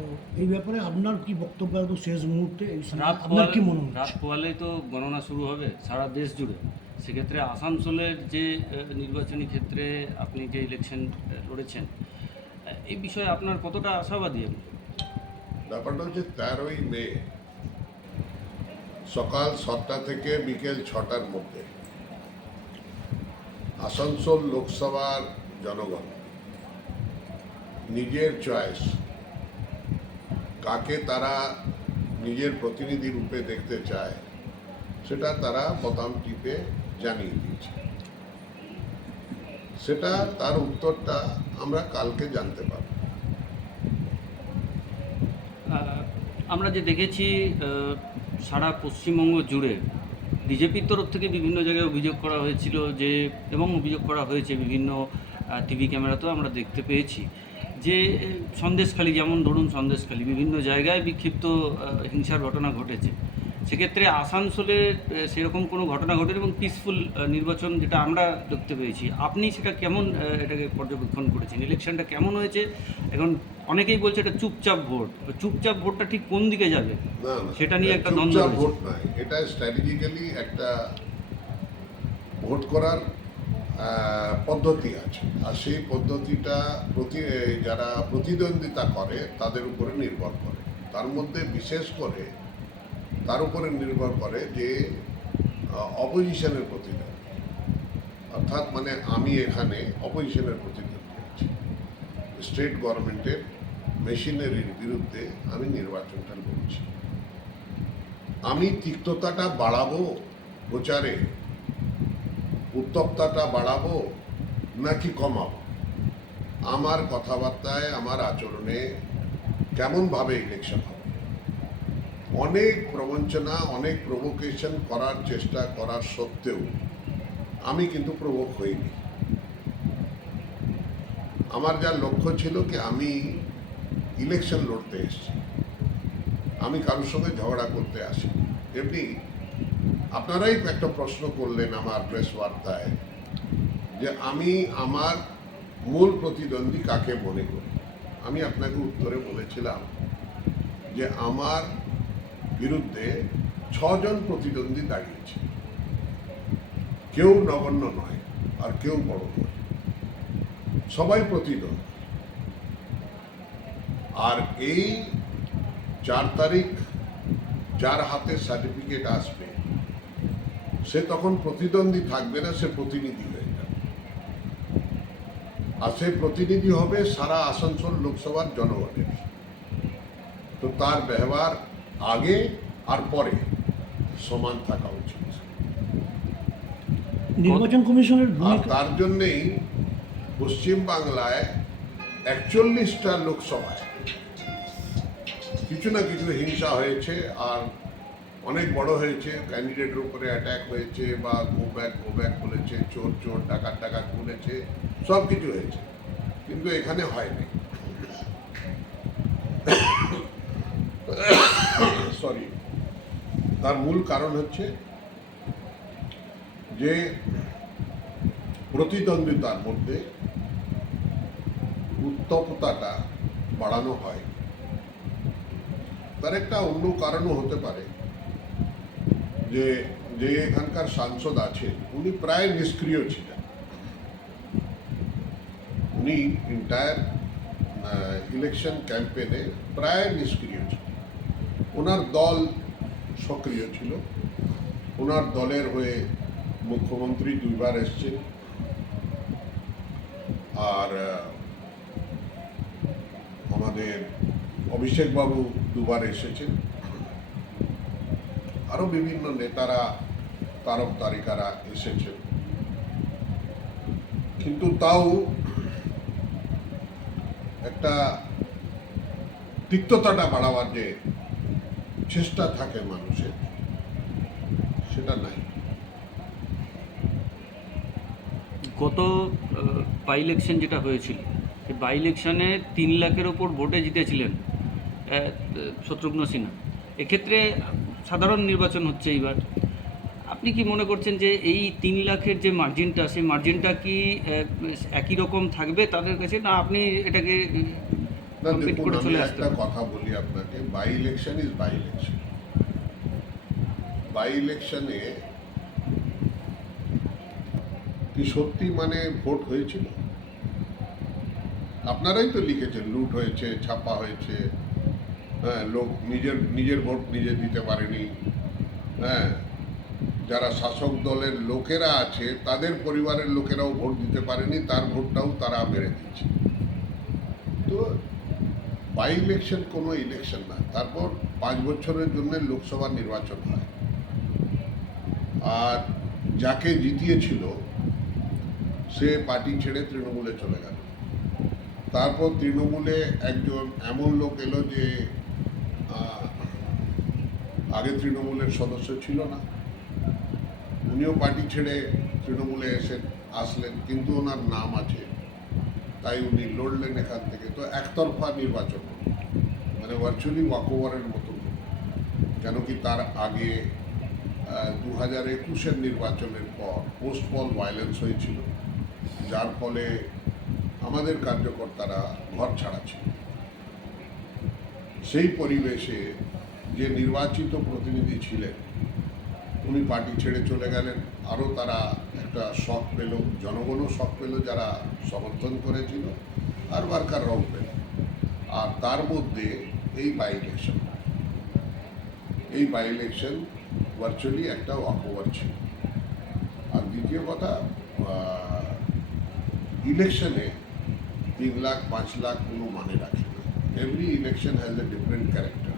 তো এই ব্যাপারে আপনার কি বক্তব্য একদম শেষ মুহূর্তে এই সময় রাত আপনার কি পোহালে মনে হচ্ছে? রাত পোহালেই তো গণনা শুরু হবে সারা দেশ জুড়ে। সেক্ষেত্রে আসানসোলের যে নির্বাচনী ক্ষেত্রে আপনি যে ইলেকশন লড়েছেন, এই বিষয়ে আপনার কতটা আশাবাদী আপনি? ব্যাপারটা হচ্ছে 13ই মে সকাল 7টা থেকে বিকেল 6টার মধ্যে আসানসোল লোকসভার জনগণ নিজের চয়েস কাকে তারা নিজের প্রতিনিধি রূপে দেখতে চায় সেটা তারা বোতাম টিপে জানিয়ে দিয়েছে। সেটা তার উত্তরটা আমরা কালকে জানতে পারব। আমরা যে দেখেছি সারা পশ্চিমবঙ্গ জুড়ে বিজেপির তরফ থেকে বিভিন্ন জায়গায় অভিযোগ করা হয়েছিল যে, এবং অভিযোগ করা হয়েছে বিভিন্ন টিভি ক্যামেরাতেও আমরা দেখতে পেয়েছি যে সন্দেশখালী, যেমন ধরুন সন্দেশখালী, বিভিন্ন জায়গায় বিক্ষিপ্ত হিংসার ঘটনা ঘটেছে। সেক্ষেত্রে আসানসোলে সেরকম কোনো ঘটনা ঘটেনি এবং পিসফুল নির্বাচন যেটা আমরা দেখতে পেয়েছি। আপনি সেটা কেমন এটাকে পর্যবেক্ষণ করেছেন? ইলেকশনটা কেমন হয়েছে? এখন অনেকেই বলছে এটা চুপচাপ ভোট। চুপচাপ ভোটটা ঠিক কোন দিকে যাবে না না, সেটা নিয়ে একটা দ্বন্দ্ব চুপচাপ রয়েছে। ভোট নয়, এটা স্ট্র্যাটেজিক্যালি একটা ভোট করার পদ্ধতি আছে, আর সেই পদ্ধতিটা যারা প্রতিদ্বন্দ্বিতা করে তাদের উপরে নির্ভর করে। তার মধ্যে বিশেষ করে তার উপরে নির্ভর করে যে অপোজিশনের প্রতিদ্বন্দ্বী, অর্থাৎ মানে আমি এখানে অপোজিশনের প্রতিদ্বন্দ্বী আছি, স্টেট গভর্নমেন্টের মেশিনারির বিরুদ্ধে আমি নির্বাচনটা লড়ছি। আমি তিক্ততাটা বাড়াবো প্রচারে, উত্তপ্ততা বাড়াবো নাকি কমাবো, আমার কথাবার্তায় আমার আচরণে কেমনভাবে ইলেকশন হবে। অনেক প্রবঞ্চনা, অনেক প্রভোকেশন করার চেষ্টা করার সত্ত্বেও আমি কিন্তু প্রভোক হইনি। আমার যা লক্ষ্য ছিল কি আমি ইলেকশন লড়তে এসেছি, আমি কারোর সঙ্গে ঝগড়া করতে আসি। এমনি আপনারাই একটা প্রশ্ন করলেন আমার প্রেস বার্তায় যে আমি আমার মূল প্রতিদ্বন্দ্বী কাকে মনে করি। আমি আপনাকে উত্তরে বলেছিলাম যে আমার বিরুদ্ধে 6জন প্রতিদ্বন্দ্বী দাঁড়িয়েছে, কেউ নগণ্য নয় আর কেউ বড় নয়, সবাই প্রতিদ্বন্দ্বী। আর এই 4 তারিখ যার হাতে সার্টিফিকেট আসবে সে তখন প্রতিদ্বন্দ্বী থাকবে না, সে প্রতিনিধি হয়ে যাবে। আর সে প্রতিনিধি হবে সারা আসানসোল লোকসভার জনগণের। তো তার ব্যবহার আগে আর পরে সমান থাকা উচিত। নির্বাচন কমিশনের আর ভূমিকা তার জন্যেই পশ্চিমবাংলায় 41টা লোকসভায় কিছু না কিছু হিংসা হয়েছে, আর অনেক বড় হয়েছে। ক্যান্ডিডেটের উপরে অ্যাটাক হয়েছে বা গো ব্যাক বলেছে, চোর চোর, ডাকাত ডাকাত বলেছে, সব কিছু হয়েছে, কিন্তু এখানে হয়নি। সরি, তার মূল কারণ হচ্ছে যে প্রতিদ্বন্দ্বিতার মধ্যে উত্তপ্ততাটা বাড়ানো হয়। তার একটা অন্য কারণও হতে পারে যে যে এখানকার সাংসদ আছেন উনি প্রায় নিষ্ক্রিয় ছিলেন। উনি এন্টায়ার ইলেকশন ক্যাম্পেনে প্রায় নিষ্ক্রিয় ছিলেন। ওনার দল সক্রিয় ছিল, ওনার দলের হয়ে মুখ্যমন্ত্রী 2বার এসছেন, আর আমাদের অভিষেক বাবু 2বার এসেছেন, আরো বিভিন্ন নেতারা, তারক তারিকারা এসেছেন। কিন্তু তাও একটা তিক্ততাটা বাড়াবার যে চেষ্টা থাকে মানুষের, সেটা নাই। গত বাই ইলেকশন যেটা হয়েছিল, সেই বাই ইলেকশনে 3 লাখের ওপর ভোটে জিতেছিলেন শত্রুঘ্ন সিনহা। এক্ষেত্রে সাধারণ নির্বাচন হচ্ছে এইবার। আপনি কি মনে করছেন যে এই 3 লাখের যে মার্জিনটা, সেই মার্জিনটা কি একই রকম থাকবে তাদের কাছে, না আপনি এটাকে না কমপ্লিট দেখুন, করে আমি চলে আসতে একটা হবে। কথা বলি আপনাকে, by election is by election. By ইলেকশনে কি সত্যি মানে ভোট হয়েছিল? আপনারাই তো লিখেছেন লুট হয়েছে, ছাপা হয়েছে, হ্যাঁ, লোক নিজের ভোট নিজে দিতে পারেনি, হ্যাঁ, যারা শাসক দলের লোকেরা আছে তাদের পরিবারের লোকেরাও ভোট দিতে পারেনি, তার ভোটটাও তারা মেরে দিয়েছে। তো বাই ইলেকশন কোনো ইলেকশন না। তারপর 5 বছরের জন্য লোকসভা নির্বাচন হয়, আর যাকে জিতিয়েছিল সে পার্টি ছেড়ে তৃণমূলে চলে গেল। তারপর তৃণমূলে একজন এমন লোক এলো যে আগে তৃণমূলের সদস্য ছিল না, উনিও পার্টি ছেড়ে তৃণমূলে আসলেন, কিন্তু ওনার নাম আছে, তাই উনি লড়লেন এখান থেকে। তো একতরফা নির্বাচন হলো, মানে ভার্চুয়ালি ওয়াকওভারের মতো। কেন কি তার আগে 2021-এর নির্বাচনের পর পোস্ট পল ভায়োলেন্স হয়েছিল, যার ফলে আমাদের কার্যকর্তারা ঘর ছাড়া ছিল। সেই পরিবেশে যে নির্বাচিত প্রতিনিধি ছিলেন উনি পার্টি ছেড়ে চলে গেলেন। আরও তারা একটা শখ পেল, জনগণও শখ পেল যারা সমর্থন করেছিল, আর ওয়ার্কাররাও পেল। আর তার মধ্যে এই বাই ইলেকশন, এই বাই ইলেকশন ভার্চুয়ালি একটা ওয়াকওভার ছিল। আর দ্বিতীয় কথা, ইলেকশনে 3 লাখ 5 লাখ কোনো মানে রাখে না। Every election has a different character.